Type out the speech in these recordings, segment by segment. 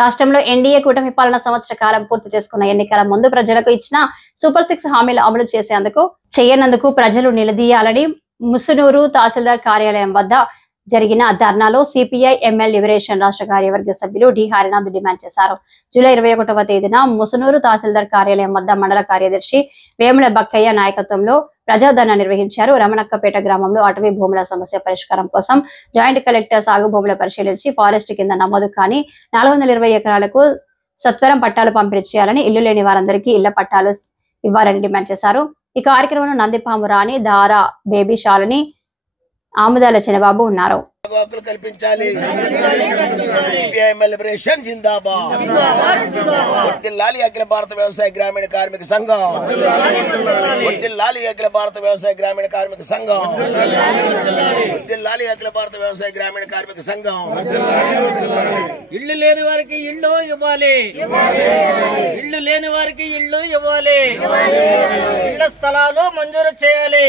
రాష్ట్రంలో ఎన్డీఏ కూటమి పాలన సంవత్సర కాలం పూర్తి చేసుకున్న ఎన్నికల ముందు ప్రజలకు ఇచ్చిన సూపర్ 6 హామీలు అమలు చేయనందుకు ప్రజలు నిలదీయాలని ముసునూరు తహసీల్దార్ కార్యాలయం వద్ద జరిగిన ధర్నాలో సిపిఐ ఎంఎల్ లిబరేషన్ రాష్ట్ర కార్యవర్గ సభ్యులు డి హరినాథ్ డిమాండ్ చేశారు. జూలై 21వ తేదీన ముసునూరు తహసీల్దార్ కార్యాలయం వద్ద మండల కార్యదర్శి వేముల బక్కయ్య నాయకత్వంలో ప్రజాధర్నా నిర్వహించారు. రమణక్కపేట గ్రామంలో అటవీ భూముల సమస్య పరిష్కారం కోసం జాయింట్ కలెక్టర్ సాగు భూముల పరిశీలించి ఫారెస్ట్ కింద నమోదు కానీ 420 ఎకరాలకు సత్వరం పట్టాలు పంపిణీ చేయాలని, ఇల్లు లేని వారందరికీ ఇళ్ల పట్టాలు ఇవ్వాలని డిమాండ్ చేశారు. ఈ కార్యక్రమంలో నందిపాము రాణి, దారా బేబీ శాలిని, ఆముదాల చిన్నబాబు ఉన్నారు. కల్పించాలి. అఖిల భారత వ్యవసాయ గ్రామీణ కార్మిక సంఘం, అఖిల భారత వ్యవసాయ గ్రామీణ కార్మిక సంఘం, అఖిల భారత వ్యవసాయ గ్రామీణ కార్మిక సంఘం. ఇల్లు లేని వారికి ఇల్లు ఇవ్వాలి, ఇల్లు లేని వారికి ఇల్లు ఇవ్వాలి, ఇళ్ల స్థలాలు మంజూరు చేయాలి,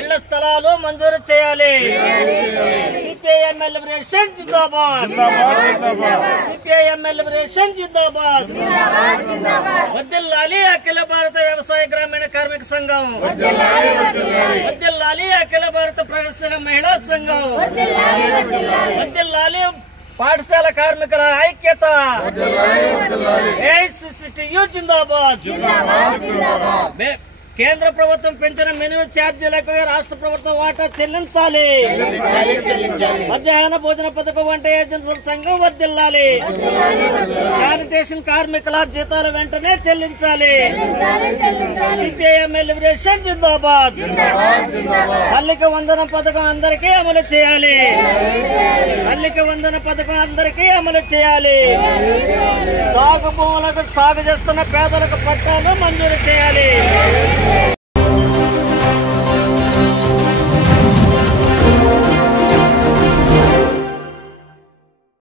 ఇళ్ల స్థలాలు మంజూరు చేయాలి. సిపిఐఎం లిబరేషన్ జిందాబాద్, సిపిఐఎం లిబరేషన్ జిందాబాద్. వర్ధిల్లాలి అఖిల భారత వ్యవసాయ గ్రామీణ కార్మిక సంఘం, వర్ధిల్లాలి అఖిల భారత ప్రగతిశీల మహిళా సంఘం, వర్ధిల్లాలి పాఠశాల కార్మికుల ఐక్యత, ఏఐసిసిటియు జిందాబాద్. కేంద్ర ప్రభుత్వం పెంచిన మినిమం ఛార్జీలకు రాష్ట్ర ప్రభుత్వం వాటా చెల్లించాలి. మధ్యాహ్న భోజన పథకం వంట ఏజెన్సీల సంఘం వర్ధిల్లాలి. శానిటేషన్ కార్మికుల జీతాలు వెంటనే చెల్లించాలి. సిపిఐఎం లిబరేషన్ జిందాబాద్. తల్లికి వందనం పథకం అందరికీ అమలు చేయాలి, తల్లికి వందన పథకం అందరికీ అమలు చేయాలి. సాగు భూములకు సాగు చేస్తున్న పేదలకు పట్టాలు మంజూరు చేయాలి.